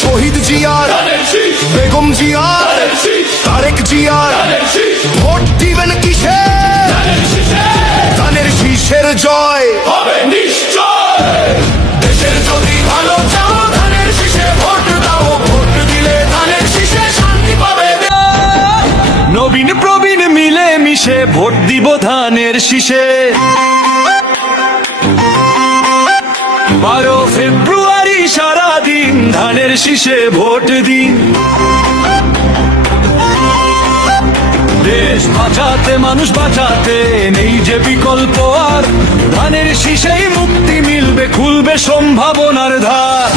শহীদ জিয়ার, বেগম জিয়ার, তারেক জিয়ার, ভোট দিবেন কিসে? ধানের শীষের জয় হবে নিশ্চয়। দেশের যদি ভালো চাও ধানের শীষে ভোট দাও, ভোট দিলে ধানের শীষে শান্তি পাবে। নবীন প্রবীণ মিলে মিশে ভোট দিব ধানের শীষে। 12 ফেব্রুয়ারি সারাদিন ধানের শীষে ভোট দিন। দেশ বাঁচাতে মানুষ বাঁচাতে নেই যে বিকল্প আর, ধানের শীষেই মুক্তি মিলবে, খুলবে সম্ভাবনার ধার।